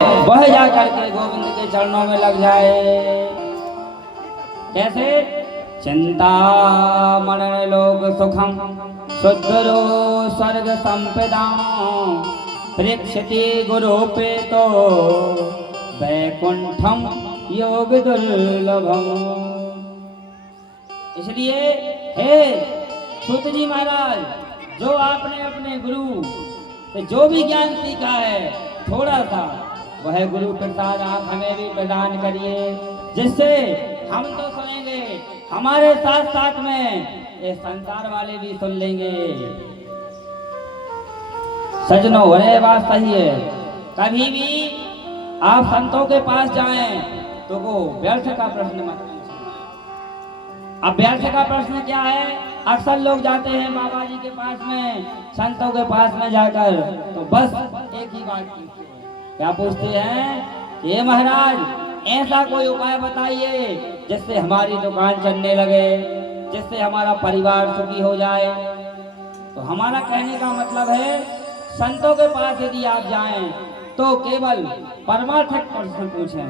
वह जा करके गोविंद के चरणों में लग जाए। कैसे? चिंता मरण लोक सुखम शुद्धरो स्वर्ग संपदा परीक्षति गुरु पे तो वैकुंठम योग दुर्लभम। इसलिए हे सूत जी महाराज, जो आपने अपने गुरु से जो भी ज्ञान सीखा है थोड़ा सा, वह गुरु प्रसाद आप हमें भी प्रदान करिए, जिससे हम तो सुनेंगे, हमारे साथ साथ में ये संसार वाले भी सुन लेंगे। सजनों, अरे बात सही है। कभी भी आप संतों के पास जाएं तो वो व्यर्थ का प्रश्न मत पूछें। अब व्यर्थ का प्रश्न क्या है? अक्सर लोग जाते हैं बाबा जी के पास में, संतों के पास में जाकर तो बस एक ही बात पूछते हैं। क्या पूछते हैं? ये महाराज, ऐसा कोई उपाय बताइए जिससे हमारी दुकान चलने लगे, जिससे हमारा परिवार सुखी हो जाए। तो हमारा कहने का मतलब है, संतों के पास यदि आप जाएं तो केवल परमार्थक प्रश्न पूछें,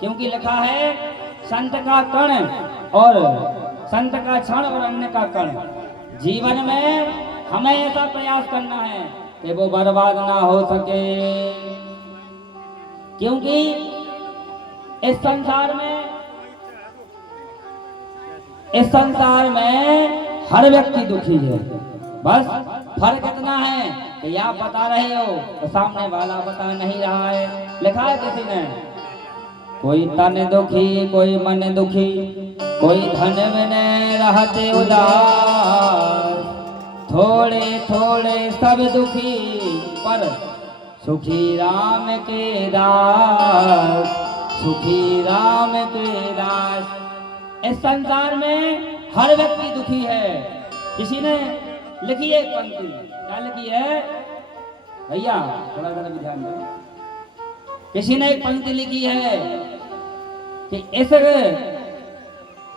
क्योंकि लिखा है संत का कण और संत का क्षण और अन्य का कण। जीवन में हमें ऐसा प्रयास करना है कि वो बर्बाद ना हो सके, क्योंकि इस संसार में हर व्यक्ति दुखी है। बस फर्क इतना है कि आप बता रहे हो तो सामने वाला बता नहीं रहा है। लिखा है किसी ने, कोई तन दुखी कोई मन दुखी, कोई धन में रहते उदास, थोड़े थोड़े सब दुखी पर सुखी राम के दास, सुखी राम के दास। इस संसार में हर व्यक्ति दुखी है। किसी ने लिखी है एक पंक्ति, क्या लिखी है भैया, थोड़ा सा भी ध्यान दें। किसी ने एक पंक्ति लिखी है कि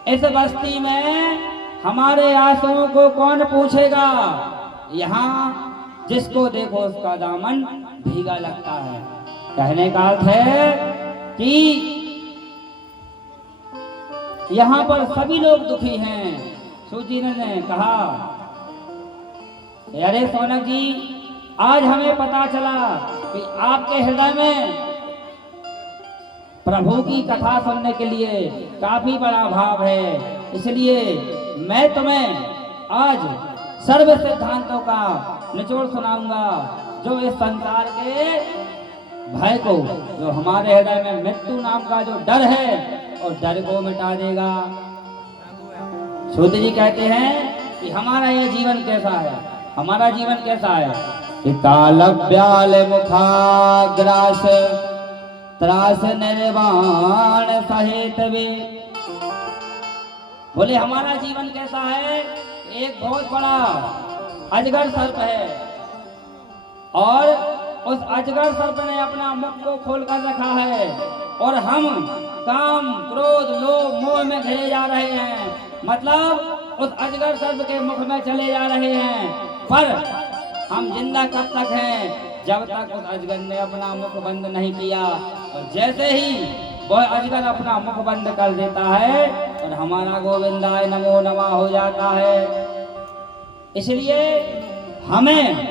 इस बस्ती में हमारे आंसुओं को कौन पूछेगा, यहाँ जिसको देखो उसका दामन भीगा लगता है। कहने का अर्थ है कि यहाँ पर सभी लोग दुखी हैं। सूजी ने कहा, अरे सोनक जी, आज हमें पता चला कि आपके हृदय में प्रभु की कथा सुनने के लिए काफी बड़ा भाव है। इसलिए मैं तुम्हें आज सर्व सिद्धांतों का निचोड़ सुनाऊंगा, जो इस संसार के भय को, जो हमारे हृदय में मृत्यु नाम का जो डर है, और डर को मिटा देगा। सूत जी कहते हैं कि हमारा ये जीवन कैसा है, हमारा जीवन कैसा है कि काल ब्याल मुखाग्रास त्रास निर्वाण सहित वे। बोले हमारा जीवन कैसा है? एक बहुत बड़ा अजगर सर्प है, और उस अजगर सर्प ने अपना मुख को खोल कर रखा है, और हम काम क्रोध लोभ मोह में घिरे जा रहे हैं। मतलब उस अजगर सर्प के मुख में चले जा रहे हैं। पर हम जिंदा कब तक हैं? जब तक उस अजगर ने अपना मुख बंद नहीं किया। और जैसे ही वह अजगर अपना मुख बंद कर देता है और हमारा गोविंदाय नमो नमः हो जाता है। इसलिए हमें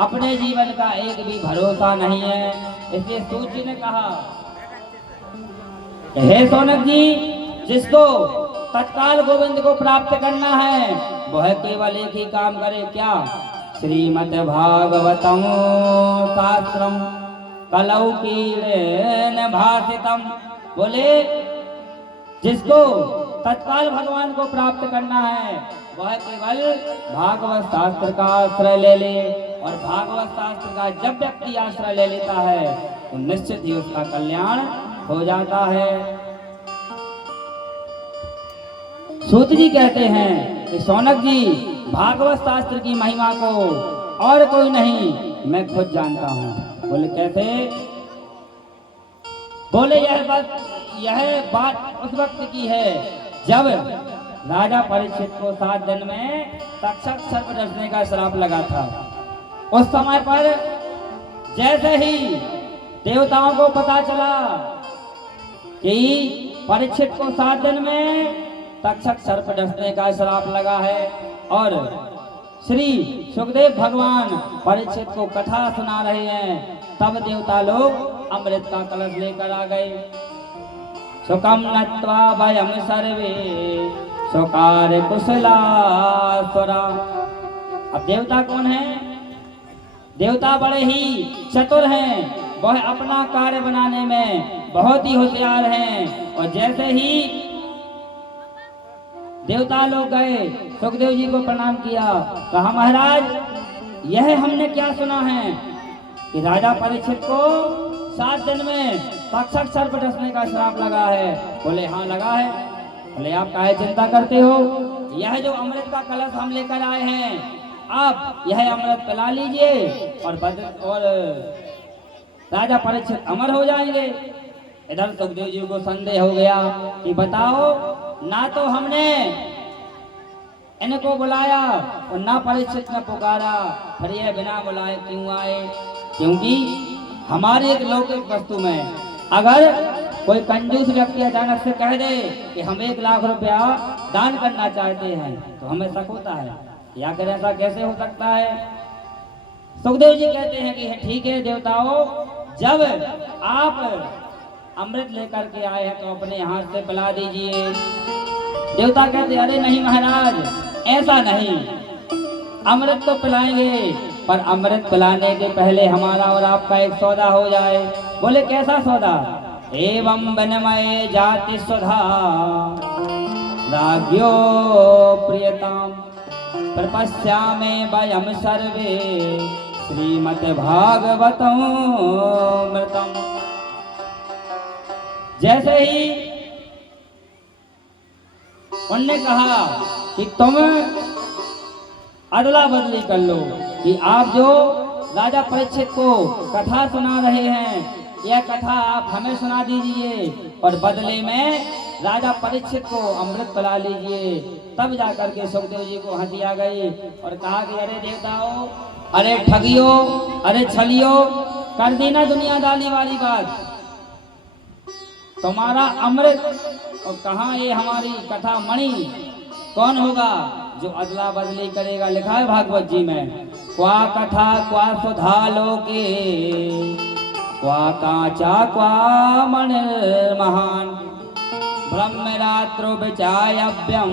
अपने जीवन का एक भी भरोसा नहीं है। इसलिए सूत जी ने कहा, हे सोनक जी, जिसको तत्काल गोविंद को प्राप्त करना है वह केवल एक ही काम करे। क्या? श्रीमद् भागवतम शास्त्रम कलौ कीलेन भाषितम। बोले जिसको तत्काल भगवान को प्राप्त करना है वह केवल भागवत शास्त्र का आश्रय ले ले, और भागवत शास्त्र का जब व्यक्ति आश्रय ले लेता है तो निश्चित ही उसका कल्याण हो जाता है। सूत जी कहते हैं कि सोनक जी, भागवत शास्त्र की महिमा को और कोई नहीं, मैं खुद जानता हूँ। बोले कैसे? बोले यह बात उस वक्त की है जब राजा परीक्षित को 7 दिन में तक्षक सर्प डसने का श्राप लगा था। उस समय पर जैसे ही देवताओं को पता चला कि परीक्षित को 7 दिन में तक्षक सर्प डसने का श्राप लगा है। और श्री सुखदेव भगवान परीक्षित को कथा सुना रहे हैं। तब देवता लोग अमृत का कलश लेकर आ गए। सुखम नत्वा वयम सर्वे सुकार कुशलासुरा। अब देवता कौन है? देवता बड़े ही चतुर हैं, वह अपना कार्य बनाने में बहुत ही होशियार हैं। और जैसे ही देवता लोग गए, सुखदेव जी को प्रणाम किया, कहा महाराज यह हमने क्या सुना है कि राजा परीक्षित को 7 दिन में तक्षक सर्प डसने का श्राप लगा है। बोले हाँ लगा है। बोले आप काहे चिंता करते हो? यह जो अमृत का कलश हम लेकर आए हैं, आप यह अमृत पिला लीजिए और राजा परीक्षित अमर हो जाएंगे। इधर सुखदेव जी को संदेह हो गया कि बताओ, ना तो हमने इनको बुलाया और ना परीक्षित ने पुकारा, फिर ये बिना बुलाए क्यों आए? क्योंकि हमारे एक लौकिक वस्तु में अगर कोई कंजूस व्यक्ति अचानक से कह दे कि हम 1 लाख रुपया दान करना चाहते हैं, तो हमें शक होता है या कर ऐसा कैसे हो सकता है। सुखदेव जी कहते हैं कि ठीक है देवताओं, जब आप अमृत लेकर के आए हैं तो अपने हाथ से पिला दीजिए। देवता कहते अरे नहीं महाराज, ऐसा नहीं, अमृत तो पिलाएंगे, पर अमृत पिलाने के पहले हमारा और आपका एक सौदा हो जाए। बोले कैसा सौदा? एवं वनमय जाति सुधा राज्ञो प्रियताम प्रपश्यामे वयम सर्वे श्रीमद् भागवतम मृतम। जैसे ही उनने कहा कि तुम अदला बदली कर लो कि आप जो राजा परीक्षित को कथा सुना रहे हैं, यह कथा आप हमें सुना दीजिए और बदले में राजा परीक्षित को अमृत पिला लीजिए। तब जाकर के सुखदेव जी को हंसी आ गई और कहा कि अरे देवताओ, अरे ठगियो, अरे छलियो, कर दी ना दुनियादारी वाली बात। तुम्हारा अमृत और कहाँ ये हमारी कथा मणि कौन होगा जो अदला बदली करेगा? लिखा है भागवत जी में, क्वा कथा क्वा सुधा लोके क्वा काचा क्वा मणि महान ब्रह्म रात्रो विचायव्यम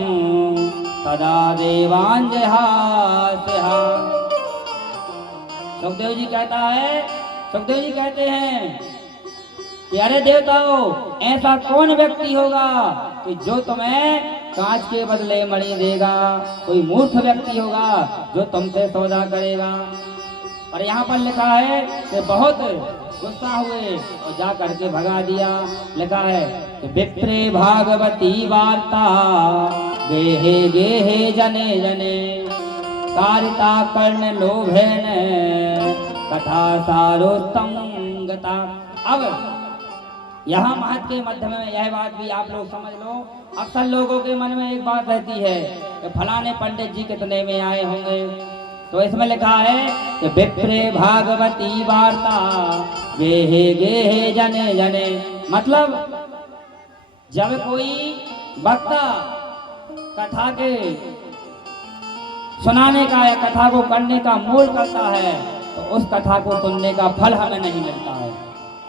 तदा देवांजहा। सुखदेव जी कहता है, सुखदेव जी कहते हैं कि अरे देवताओ, ऐसा कौन व्यक्ति होगा कि जो तुम्हें कांच के बदले मणि देगा? कोई मूर्ख व्यक्ति होगा जो तुमसे सौदा करेगा। और यहाँ पर लिखा है कि बहुत गुस्सा हुए और जा करके भगा दिया। लिखा है कि विप्रे भागवती वार्ता गेहे गेहे जने जने कारिता कर्ण लोभेन कथा सारोत्तम गता। अब यहाँ महत्व के मध्य में यह बात भी आप लोग समझ लो। अक्सर लोगों के मन में एक बात रहती है कि फलाने पंडित जी कितने में आए होंगे, तो इसमें लिखा है कि विप्रे भागवती वार्ता गेहे गेहे जने जने। मतलब जब कोई वक्ता कथा के सुनाने का या कथा को करने का मूल करता है, तो उस कथा को सुनने का फल हमें नहीं मिलता है।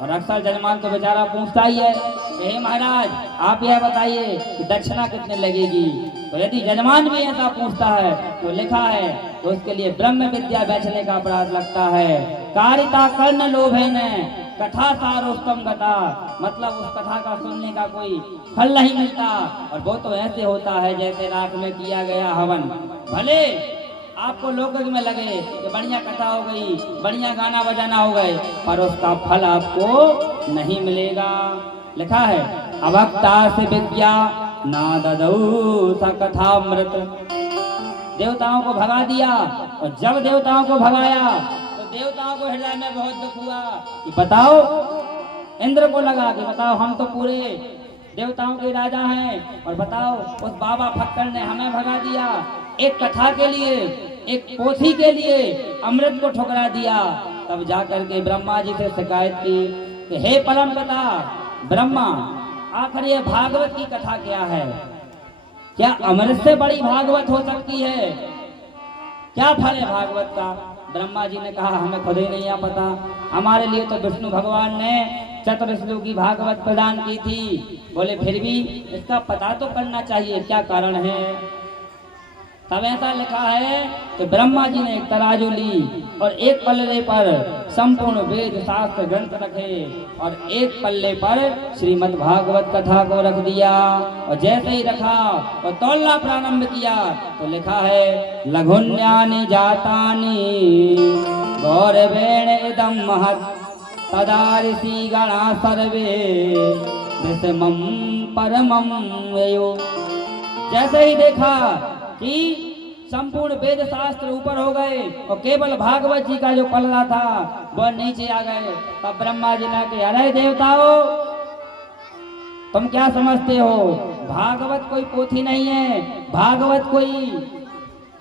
और अक्सर जजमान तो बेचारा पूछता ही है, हे महाराज आप यह बताइए कि दक्षिणा कितने लगेगी। तो यदि जजमान भी ऐसा पूछता है तो लिखा है तो उसके लिए ब्रह्म विद्या बेचने का अपराध लगता है। कारिता कर्ण लोभेन कथा सारोत्तम गता। मतलब उस कथा का सुनने का कोई फल नहीं मिलता। और वो तो ऐसे होता है जैसे रात में किया गया हवन। भले आपको लोकज में लगे कि बढ़िया कथा हो गई, बढ़िया गाना बजाना हो गए, पर उसका फल आपको नहीं मिलेगा। लिखा है अवक्ता से विज्ञा ना ददौ स कथामृत। देवताओं को भगा दिया और जब देवताओं को भगाया तो देवताओं को हृदय में बहुत दुख हुआ कि बताओ, इंद्र को लगा कि बताओ हम तो पूरे देवताओं के राजा हैं और बताओ उस बाबा फक्कड़ ने हमें भगा दिया। एक कथा के लिए, एक पोथी के लिए अमृत को ठुकरा दिया। तब जाकर के ब्रह्मा जी से शिकायत की कि हे परम पिता ब्रह्मा, आखिर ये भागवत की कथा क्या है? क्या अमृत से बड़ी भागवत हो सकती है? क्या फल है भागवत का? ब्रह्मा जी ने कहा हमें खुद ही नहीं पता, हमारे लिए तो विष्णु भगवान ने चतुर्श्लोकी भागवत प्रदान की थी। बोले फिर भी इसका पता तो करना चाहिए, क्या कारण है? तब ऐसा लिखा है कि ब्रह्मा जी ने एक तराजू ली और एक पल्ले पर संपूर्ण वेद शास्त्र ग्रंथ रखे और एक पल्ले पर श्रीमद् भागवत कथा को रख दिया। और जैसे ही रखा और तौलना प्रारंभ किया तो लिखा है लघुन्यानि जातानि गौरवेण इदं महत् तदा ऋषि गणा सर्वे विषमं परमं ययो। जैसे ही देखा कि संपूर्ण वेद शास्त्र ऊपर हो गए और केवल भागवत जी का जो पल्ला था वह नीचे आ गए, तब ब्रह्मा जी ने कहा अरे देवताओं, तुम क्या समझते हो? भागवत कोई पोथी नहीं है, भागवत कोई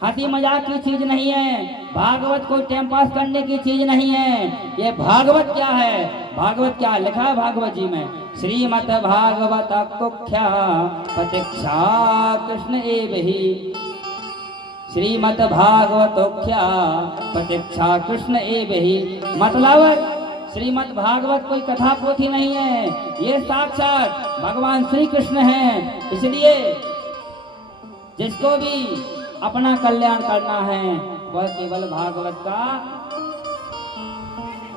हंसी मजाक की चीज नहीं है, भागवत कोई टाइम पास करने की चीज नहीं है। ये भागवत क्या है? भागवत क्या है? लिखा है भागवत जी में श्रीमद् भागवत कुख्या प्रतीक्षा कृष्ण एव ही। श्रीमद् भागवतोख्या प्रतीक्षा कृष्ण एव ही, मतलब श्रीमद् भागवत कोई कथा पोथी नहीं है, ये साक्षात भगवान श्री कृष्ण हैं। इसलिए जिसको भी अपना कल्याण करना है वह केवल भागवत का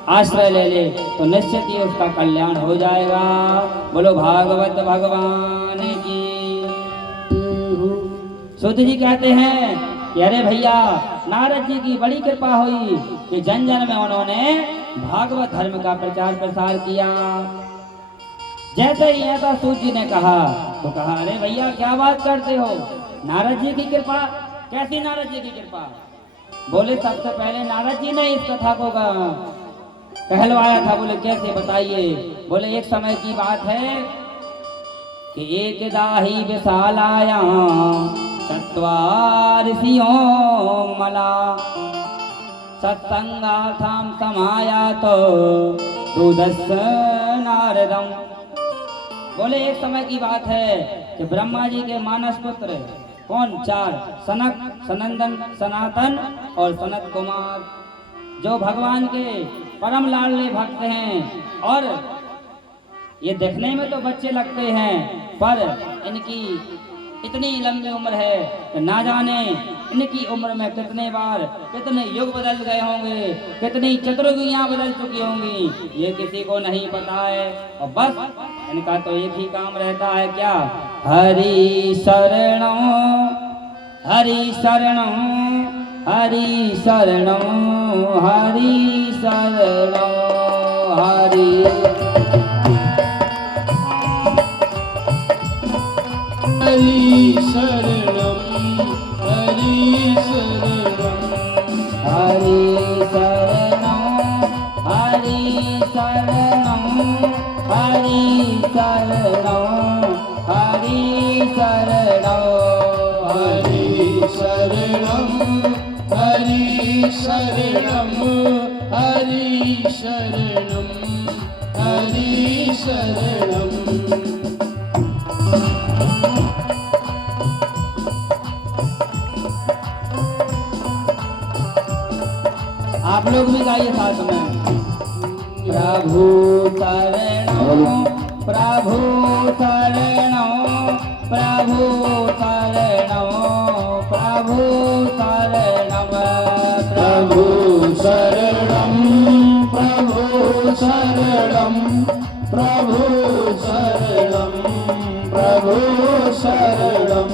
आश्रय ले ले तो निश्चित ही उसका कल्याण हो जाएगा। बोलो भागवत भगवान की। सूत जी कहते हैं कि अरे भैया, नारद जी की बड़ी कृपा हुई कि जन जन में उन्होंने भागवत धर्म का प्रचार प्रसार किया। जैसे ही ऐसा सूत जी ने कहा तो कहा अरे भैया क्या बात करते हो, नारद जी की कृपा? कैसी नारद जी की कृपा? बोले सबसे पहले नारद जी ने इस कथा को कहलवाया था। बोले कैसे, बताइए? बोले एक समय की बात है कि एक दाही विशालाया चत्वारिषियों मला सत्संगार्थं समायातो दूदस्य नारदम। बोले एक समय की बात है कि ब्रह्मा जी के मानस पुत्र कौन? चार, सनक, सनंदन, सनातन और सनत कुमार, जो भगवान के परम लाडले भक्त हैं। और ये देखने में तो बच्चे लगते हैं पर इनकी इतनी लंबी उम्र है कि ना जाने इनकी उम्र में कितने बार कितने युग बदल गए होंगे, कितनी चतुर्युगियां बदल चुकी होंगी, ये किसी को नहीं पता है। और बस इनका तो एक ही काम रहता है, क्या? हरि शरणं हरि शरणं हरि शरणं हरि शरणं हरि हरि शरणं हरि शरणं हरि शरणं हरि शरणं हरि शरणं हरि शरणं हरि शरणं हरि शरणं हरि शरणं हरि शरणं। आप लोग भी गाइए साथ में। प्रभु शरणं प्रभु शरणं प्रभु शरणं प्रभु शरणं प्रभु शरणं प्रभु शरणं प्रभु शरणं प्रभु शरणं।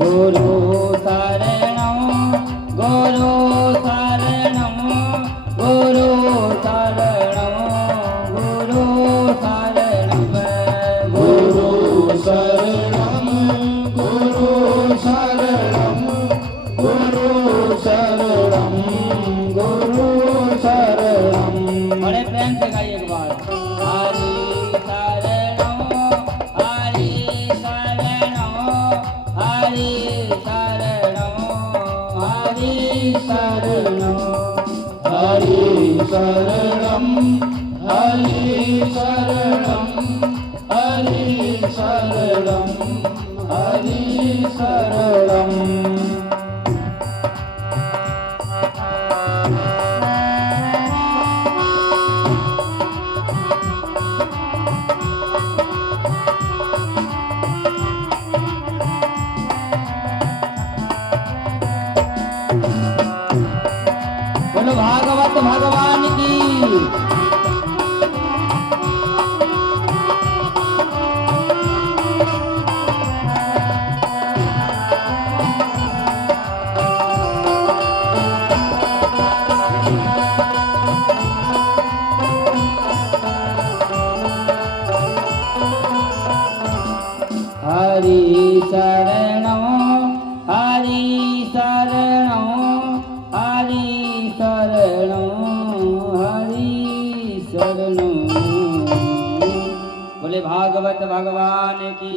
गुरु शरणं गुरु शरणं गुरु शरणं गुरु शरणं गुरु शरणं शरणं हरि शरणं हरि शरणं बोलो भागवत भगवान की। हरि शरणं हरि शरणं हरि शरणं हरि शरणं। बोले भागवत भगवान की।